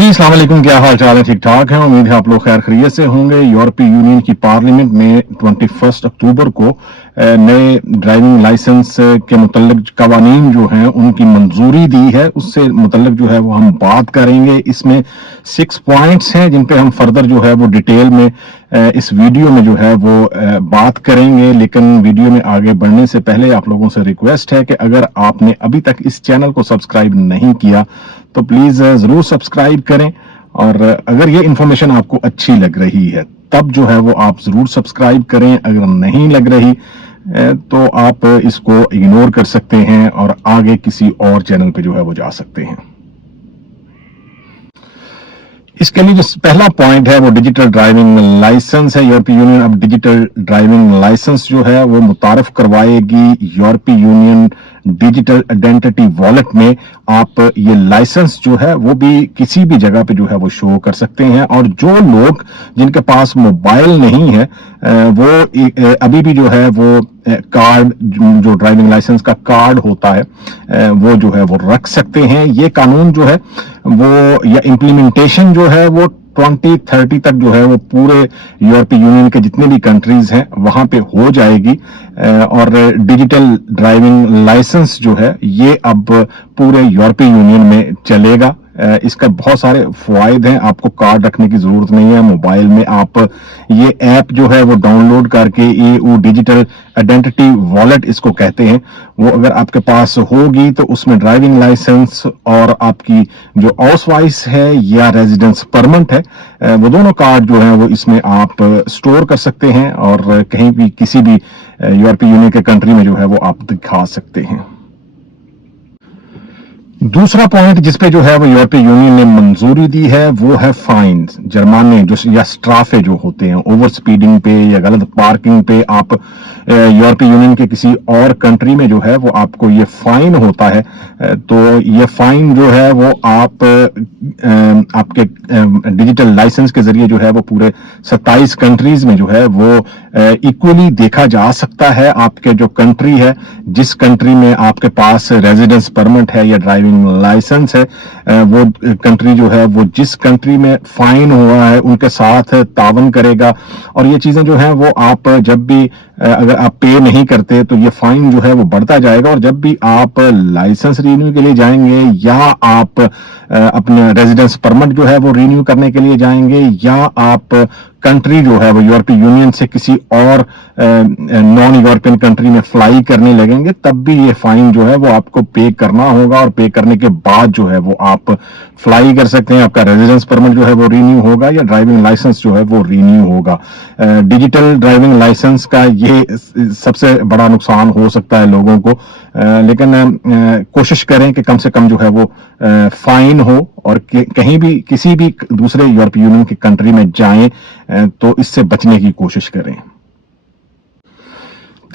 जी अस्सलाम वालेकुम, क्या हाल चाल है? ठीक ठाक है। उम्मीद है आप लोग खैर खैरियत से होंगे। यूरोपीय यूनियन की पार्लियामेंट ने 21 अक्टूबर को नए ड्राइविंग लाइसेंस के मुतल्लिक कवानीन जो हैं उनकी मंजूरी दी है। उससे मुतल्लिक जो है वो हम बात करेंगे। इसमें 6 पॉइंट्स हैं जिन पे हम फर्दर जो है वो डिटेल में इस वीडियो में जो है वो बात करेंगे। लेकिन वीडियो में आगे बढ़ने से पहले आप लोगों से रिक्वेस्ट है कि अगर आपने अभी तक इस चैनल को सब्सक्राइब नहीं किया तो प्लीज जरूर सब्सक्राइब करें, और अगर ये इंफॉर्मेशन आपको अच्छी लग रही है तब जो है वो आप जरूर सब्सक्राइब करें। अगर नहीं लग रही तो आप इसको इग्नोर कर सकते हैं और आगे किसी और चैनल पे जो है वो जा सकते हैं। इसके लिए जो पहला पॉइंट है वो डिजिटल ड्राइविंग लाइसेंस है। यूरोपीय यूनियन अब डिजिटल ड्राइविंग लाइसेंस जो है वो मुतारफ करवाएगी। यूरोपीय यूनियन डिजिटल आइडेंटिटी वॉलेट में आप ये लाइसेंस जो है वो भी किसी भी जगह पे जो है वो शो कर सकते हैं। और जो लोग जिनके पास मोबाइल नहीं है वो अभी भी जो है वो कार्ड, जो ड्राइविंग लाइसेंस का कार्ड होता है वो जो है वो रख सकते हैं। ये कानून जो है वो या इम्प्लीमेंटेशन जो है वो 2030 तक जो है वो पूरे यूरोपीय यूनियन के जितने भी कंट्रीज हैं वहां पे हो जाएगी। और डिजिटल ड्राइविंग लाइसेंस जो है ये अब पूरे यूरोपीय यूनियन में चलेगा। इसका बहुत सारे फायदे हैं। आपको कार्ड रखने की जरूरत नहीं है। मोबाइल में आप ये ऐप जो है वो डाउनलोड करके EU डिजिटल आइडेंटिटी वॉलेट इसको कहते हैं, वो अगर आपके पास होगी तो उसमें ड्राइविंग लाइसेंस और आपकी जो हाउसवाइफ है या रेजिडेंस परमिट है वो दोनों कार्ड जो है वो इसमें आप स्टोर कर सकते हैं और कहीं भी किसी भी यूरोपीय यूनियन के कंट्री में जो है वो आप दिखा सकते हैं। दूसरा पॉइंट जिसपे जो है वो यूरोपीय यूनियन ने मंजूरी दी है वो है फाइन, जुर्माने जो या स्ट्राफे जो होते हैं ओवर स्पीडिंग पे या गलत पार्किंग पे। आप यूरोपीय यूनियन के किसी और कंट्री में जो है वो आपको ये फाइन होता है, तो ये फाइन जो है वो आप आपके डिजिटल लाइसेंस के जरिए जो है वो पूरे 27 कंट्रीज में जो है वो इक्वली देखा जा सकता है। आपके जो कंट्री है, जिस कंट्री में आपके पास रेजिडेंस परमिट है या ड्राइविंग लाइसेंस है, वो कंट्री जो है वो जिस कंट्री में फाइन हुआ है उनके साथ तावन करेगा। और ये चीजें जो है वो आप जब भी अगर आप पे नहीं करते तो ये फाइन जो है वो बढ़ता जाएगा। और जब भी आप लाइसेंस रिन्यू के लिए जाएंगे या आप अपने रेजिडेंस परमिट जो है वो रिन्यू करने के लिए जाएंगे या आप कंट्री जो है वो यूरोपीय यूनियन से किसी और नॉन यूरोपियन कंट्री में फ्लाई करने लगेंगे, तब भी ये फाइन जो है वो आपको पे करना होगा। और पे करने के बाद जो है वो आप फ्लाई कर सकते हैं। आपका रेजिडेंस परमिट जो है वो रिन्यू होगा या ड्राइविंग लाइसेंस जो है वो रिन्यू होगा। डिजिटल ड्राइविंग लाइसेंस का ये सबसे बड़ा नुकसान हो सकता है लोगों को, लेकिन कोशिश करें कि कम से कम जो है वो फाइन हो और कहीं भी किसी भी दूसरे यूरोपीय यूनियन की कंट्री में जाएं तो इससे बचने की कोशिश करें।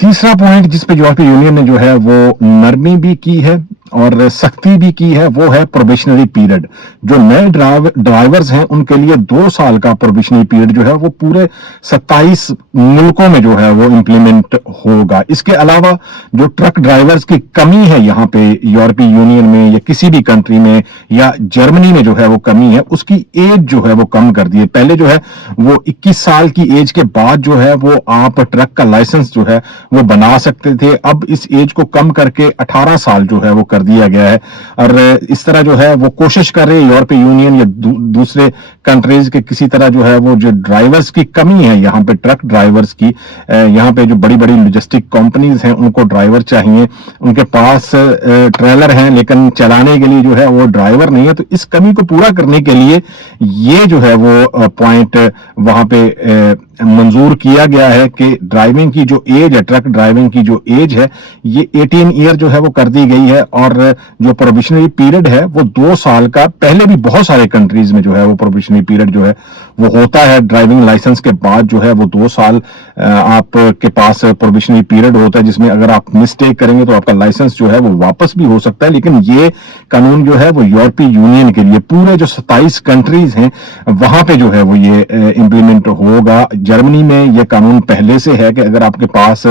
तीसरा पॉइंट जिस पे यूरोपीय यूनियन ने जो है वो नरमी भी की है और सख्ती भी की है वो है प्रोबेशनरी पीरियड। जो नए ड्राइवर्स हैं उनके लिए 2 साल का प्रोबेशनरी पीरियड जो है वो पूरे 27 मुल्कों में जो है वो इंप्लीमेंट होगा। इसके अलावा जो ट्रक ड्राइवर्स की कमी है यहाँ पे यूरोपीय यूनियन में या किसी भी कंट्री में या जर्मनी में जो है वो कमी है, उसकी एज जो है वो कम कर दी है। पहले जो है वो 21 साल की एज के बाद जो है वो आप ट्रक का लाइसेंस जो है वो बना सकते थे। अब इस एज को कम करके 18 साल जो है वो कर दिया गया है। और इस तरह जो है वो कोशिश कर रहे हैं यूरोपीय यूनियन या दूसरे कंट्रीज के किसी तरह जो है वो जो ड्राइवर्स की कमी है यहाँ पे, ट्रक ड्राइवर्स की, यहाँ पे जो बड़ी बड़ी लॉजिस्टिक कंपनीज हैं उनको ड्राइवर चाहिए, उनके पास ट्रेलर हैं लेकिन चलाने के लिए जो है वो ड्राइवर नहीं है। तो इस कमी को पूरा करने के लिए ये जो है वो पॉइंट वहां पे मंजूर किया गया है कि ड्राइविंग की जो एज है, ट्रक ड्राइविंग की जो एज है ये 18 ईयर जो है वो कर दी गई है। और जो प्रोबेशनरी पीरियड है वो 2 साल का, पहले भी बहुत सारे कंट्रीज में जो है वो प्रोबेशनरी पीरियड जो है वो होता है। ड्राइविंग लाइसेंस के बाद जो है वो 2 साल आपके पास प्रोबेशनरी पीरियड होता है, जिसमें अगर आप मिस्टेक करेंगे तो आपका लाइसेंस जो है वो वापस भी हो सकता है। लेकिन ये कानून जो है वो यूरोपीय यूनियन के लिए पूरे जो 27 कंट्रीज हैं वहां पे जो है वो ये इंप्लीमेंट होगा। जर्मनी में यह कानून पहले से है कि अगर आपके पास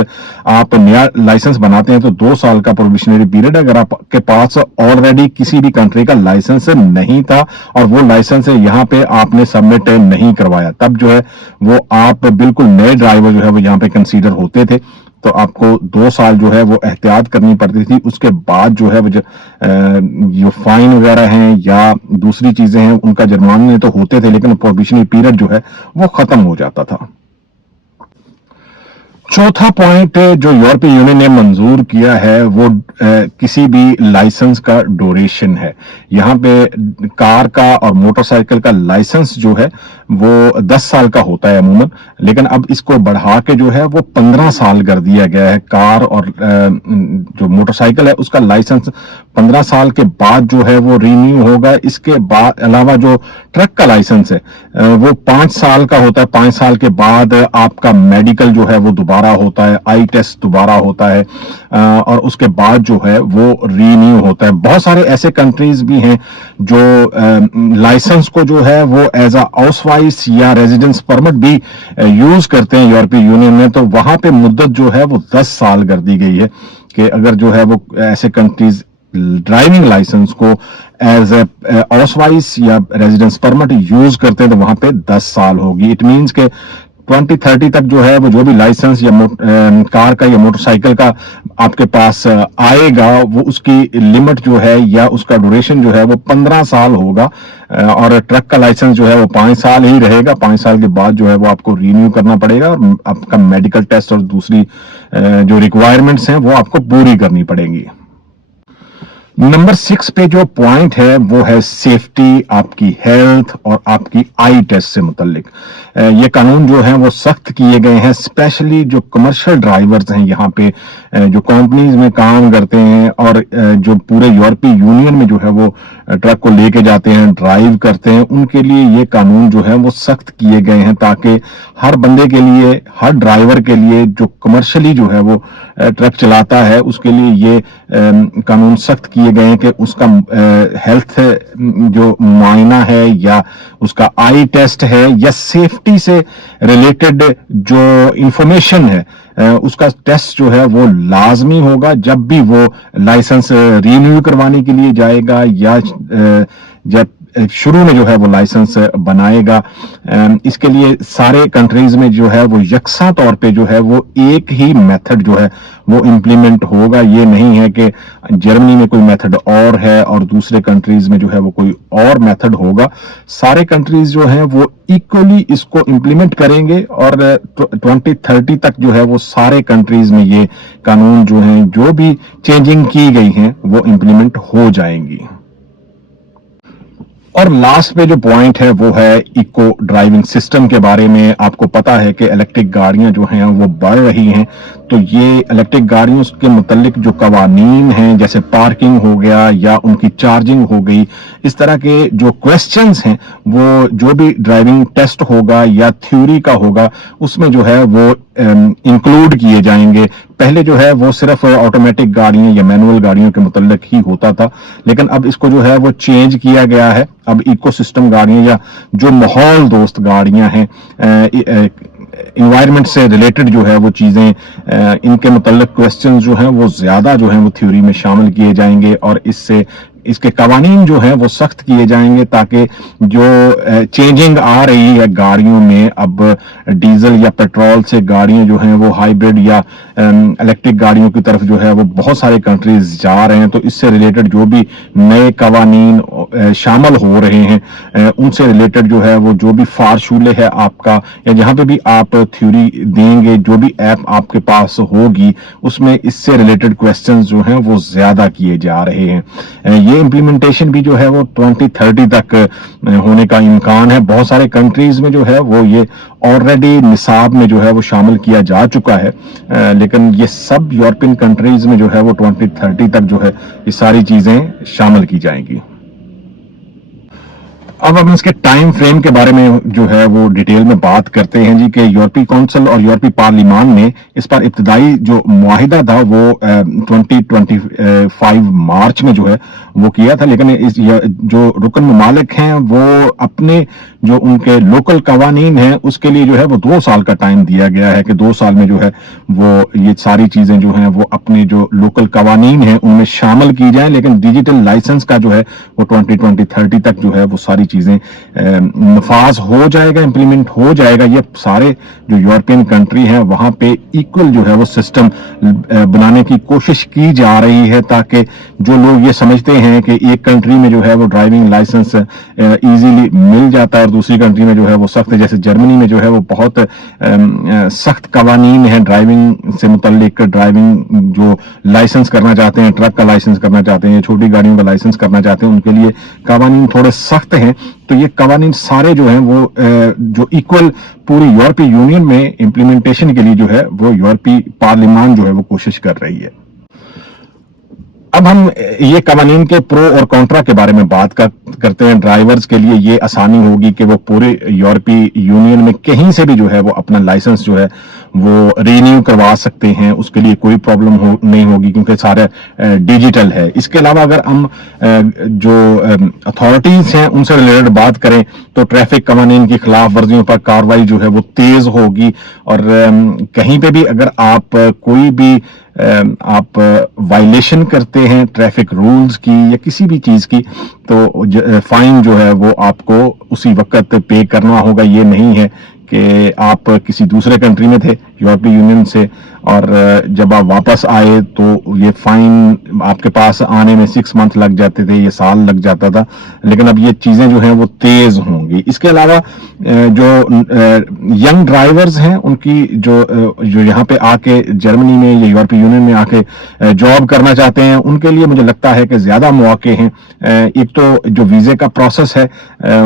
आप नया लाइसेंस बनाते हैं तो 2 साल का प्रोविशनरी पीरियड, अगर आपके पास ऑलरेडी किसी भी कंट्री का लाइसेंस नहीं था और वो लाइसेंस यहाँ पे आपने सबमिट नहीं करवाया, तब जो है वो आप बिल्कुल नए ड्राइवर जो है वो यहाँ पे कंसीडर होते थे, तो आपको 2 साल जो है वो एहतियात करनी पड़ती थी। उसके बाद जो है वो जो फाइन वगैरह हैं या दूसरी चीजें हैं उनका जुर्माने तो होते थे, लेकिन प्रोबेशनरी पीरियड जो है वो खत्म हो जाता था। चौथा पॉइंट जो यूरोपीय यूनियन ने मंजूर किया है वो किसी भी लाइसेंस का ड्यूरेशन है। यहाँ पे कार का और मोटरसाइकिल का लाइसेंस जो है वो 10 साल का होता है अमूमन, लेकिन अब इसको बढ़ा के जो है वो 15 साल कर दिया गया है। कार और जो मोटरसाइकिल है उसका लाइसेंस 15 साल के बाद जो है वो रिन्यू होगा। इसके बाद अलावा जो ट्रक का लाइसेंस है वो 5 साल का होता है। 5 साल के बाद आपका मेडिकल जो है वो दोबारा होता है, आई टेस्ट दोबारा होता है और उसके बाद जो है वो रिन्यू होता है। बहुत सारे ऐसे कंट्रीज भी हैं जो लाइसेंस को जो है वो एज अ हाउसवाइफ या रेजिडेंस परमिट भी यूज करते हैं यूरोपीय यूनियन में, तो वहां पे मुद्दत जो है वो 10 साल कर दी गई है कि अगर जो है वो ऐसे कंट्रीज ड्राइविंग लाइसेंस को एज ए हाउसवाइफ या रेजिडेंस परमिट यूज करते हैं तो वहां पे 10 साल होगी। इट मींस के 2030 तक जो है वो जो भी लाइसेंस या कार का या मोटरसाइकिल का आपके पास आएगा वो उसकी लिमिट जो है या उसका ड्यूरेशन जो है वो 15 साल होगा और ट्रक का लाइसेंस जो है वो 5 साल ही रहेगा। 5 साल के बाद जो है वो आपको रिन्यू करना पड़ेगा और आपका मेडिकल टेस्ट और दूसरी जो रिक्वायरमेंट्स हैं वो आपको पूरी करनी पड़ेंगी। नंबर 6 पे जो पॉइंट है वो है सेफ्टी, आपकी हेल्थ और आपकी आई टेस्ट से मुतल्लिक। ये कानून जो है वो सख्त किए गए हैं, स्पेशली जो कमर्शियल ड्राइवर्स हैं यहाँ पे जो कंपनीज में काम करते हैं और जो पूरे यूरोपीय यूनियन में जो है वो ट्रक को लेके जाते हैं, ड्राइव करते हैं, उनके लिए ये कानून जो है वो सख्त किए गए हैं ताकि हर बंदे के लिए, हर ड्राइवर के लिए जो कमर्शियली जो है वो ट्रक चलाता है उसके लिए ये कानून सख्त किए गए हैं कि उसका हेल्थ जो मुआयना है या उसका आई टेस्ट है या सेफ्टी से रिलेटेड जो इंफॉर्मेशन है उसका टेस्ट जो है वो लाजमी होगा जब भी वो लाइसेंस रिन्यू करवाने के लिए जाएगा या जब शुरू में जो है वो लाइसेंस बनाएगा। इसके लिए सारे कंट्रीज में जो है वो यकसा तौर पे जो है वो एक ही मेथड जो है वो इम्प्लीमेंट होगा। ये नहीं है कि जर्मनी में कोई मेथड और है और दूसरे कंट्रीज में जो है वो कोई और मेथड होगा। सारे कंट्रीज जो है वो इक्वली इसको इम्प्लीमेंट करेंगे और 2030 तक जो है वो सारे कंट्रीज में ये कानून जो है जो भी चेंजिंग की गई हैं वो इम्प्लीमेंट हो जाएंगी। और लास्ट पे जो पॉइंट है वो है इको ड्राइविंग सिस्टम के बारे में। आपको पता है कि इलेक्ट्रिक गाड़ियां जो हैं वो बढ़ रही हैं, तो ये इलेक्ट्रिक गाड़ियों के मुतालिक जो कवानीन हैं जैसे पार्किंग हो गया या उनकी चार्जिंग हो गई, इस तरह के जो क्वेश्चंस हैं वो जो भी ड्राइविंग टेस्ट होगा या थ्योरी का होगा उसमें जो है वो इंक्लूड किए जाएंगे। पहले जो है वो सिर्फ ऑटोमेटिक गाड़ियां या मैनुअल गाड़ियों के मुतालिक ही होता था, लेकिन अब इसको जो है वो चेंज किया गया है। अब इकोसिस्टम गाड़ियां या जो माहौल दोस्त गाड़ियां हैं, इन्वायरमेंट से रिलेटेड जो है वो चीजें, इनके मुताल्लिक क्वेश्चंस जो हैं वो ज्यादा जो हैं वो थ्योरी में शामिल किए जाएंगे और इससे इसके कवानीन जो हैं वो सख्त किए जाएंगे ताकि जो चेंजिंग आ रही है गाड़ियों में, अब डीजल या पेट्रोल से गाड़ियां जो हैं वो हाइब्रिड या इलेक्ट्रिक गाड़ियों की तरफ जो है वो बहुत सारे कंट्रीज जा रहे हैं, तो इससे रिलेटेड जो भी नए कवानीन शामिल हो रहे हैं उनसे रिलेटेड जो है वो जो भी फारशूले है आपका या जहां पे भी आप थ्योरी देंगे, जो भी ऐप आपके पास होगी उसमें इससे रिलेटेड क्वेश्चंस जो हैं वो ज्यादा किए जा रहे हैं। ये इम्प्लीमेंटेशन भी जो है वो 2030 तक होने का इम्कान है। बहुत सारे कंट्रीज में जो है वो ये ऑलरेडी निसाब में जो है वो शामिल किया जा चुका है, लेकिन ये सब यूरोपियन कंट्रीज में जो है वो 2030 तक जो है ये सारी चीजें शामिल की जाएंगी। अब हम इसके टाइम फ्रेम के बारे में जो है वो डिटेल में बात करते हैं जी, कि यूरोपीय काउंसिल और यूरोपीय पार्लिमान ने इस पर इब्तदाई जो मुआहिदा था वो 2025 मार्च में जो है वो किया था, लेकिन इस जो रुकन ममालिक हैं वो अपने जो उनके लोकल कवानीन हैं उसके लिए जो है वो 2 साल का टाइम दिया गया है कि 2 साल में जो है वो ये सारी चीजें जो हैं वो अपने जो लोकल कवानीन हैं उनमें शामिल की जाएं, लेकिन डिजिटल लाइसेंस का जो है वो 2020-30 तक जो है वो सारी चीजें नफाज हो जाएगा, इंप्लीमेंट हो जाएगा। ये सारे जो यूरोपियन कंट्री हैं वहां पे इक्वल जो है वो सिस्टम बनाने की कोशिश की जा रही है, ताकि जो लोग ये समझते हैं कि एक कंट्री में जो है वो ड्राइविंग लाइसेंस इजीली मिल जाता है और दूसरी कंट्री में जो है वो सख्त है, जैसे जर्मनी में जो है वो बहुत सख्त कवानीन है ड्राइविंग से मुतल्लिक। ड्राइविंग जो लाइसेंस करना चाहते हैं, ट्रक का लाइसेंस करना चाहते हैं, छोटी गाड़ियों का लाइसेंस करना चाहते हैं, उनके लिए कवानीन थोड़े सख्त हैं। तो ये कवानीन सारे जो हैं वो जो इक्वल पूरी यूरोपीय यूनियन में इम्प्लीमेंटेशन के लिए जो है वो यूरोपीय पार्लियामान जो है वो कोशिश कर रही है। अब हम ये कवानीन के प्रो और कॉन्ट्रा के बारे में बात करते हैं। ड्राइवर्स के लिए ये आसानी होगी कि वो पूरे यूरोपीय यूनियन में कहीं से भी जो है वो अपना लाइसेंस जो है वो रिन्यू करवा सकते हैं, उसके लिए कोई प्रॉब्लम नहीं होगी क्योंकि सारे डिजिटल है। इसके अलावा अगर हम जो अथॉरिटीज हैं उनसे रिलेटेड बात करें तो ट्रैफिक कवानीन की खिलाफ वर्जियों पर कार्रवाई जो है वो तेज होगी, और कहीं पे भी अगर आप कोई भी आप वायलेशन करते हैं ट्रैफिक रूल्स की या किसी भी चीज की, तो फाइन जो है वो आपको उसी वक्त पे करना होगा। ये नहीं है कि आप किसी दूसरे कंट्री में थे यूरोपीय यूनियन से और जब आप वापस आए तो ये फाइन आपके पास आने में 6 मंथ लग जाते थे, ये साल लग जाता था, लेकिन अब ये चीजें जो हैं वो तेज होंगी। इसके अलावा जो यंग ड्राइवर्स हैं उनकी जो यहाँ पे आके जर्मनी में या यूरोपीय यूनियन में आके जॉब करना चाहते हैं उनके लिए मुझे लगता है कि ज्यादा मौके हैं। एक तो जो वीजे का प्रोसेस है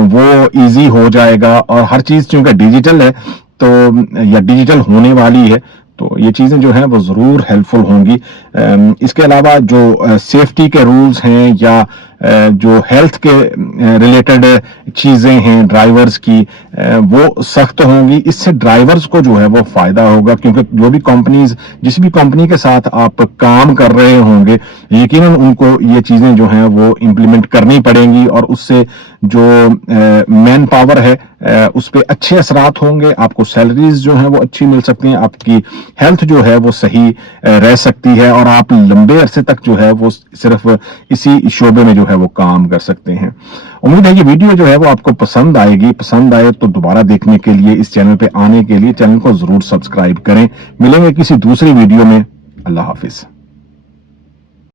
वो इजी हो जाएगा, और हर चीज चूंकि डिजिटल है तो या डिजिटल होने वाली है तो ये चीजें जो हैं वो जरूर हेल्पफुल होंगी। इसके अलावा जो सेफ्टी के रूल्स हैं या जो हेल्थ के रिलेटेड चीजें हैं ड्राइवर्स की वो सख्त होंगी। इससे ड्राइवर्स को जो है वो फायदा होगा, क्योंकि जो भी कंपनीज जिस भी कंपनी के साथ आप काम कर रहे होंगे यकीनन उनको ये चीजें जो हैं वो इम्प्लीमेंट करनी पड़ेंगी, और उससे जो मैन पावर है उस पर अच्छे असरात होंगे। आपको सैलरीज जो हैं वो अच्छी मिल सकती हैं, आपकी हेल्थ जो है वो सही रह सकती है, और आप लंबे अरसे तक जो है वो सिर्फ इसी शोबे में जो है वो काम कर सकते हैं। उम्मीद है ये वीडियो जो है वो आपको पसंद आएगी। पसंद आए तो दोबारा देखने के लिए, इस चैनल पे आने के लिए चैनल को जरूर सब्सक्राइब करें। मिलेंगे किसी दूसरी वीडियो में। अल्लाह हाफिज।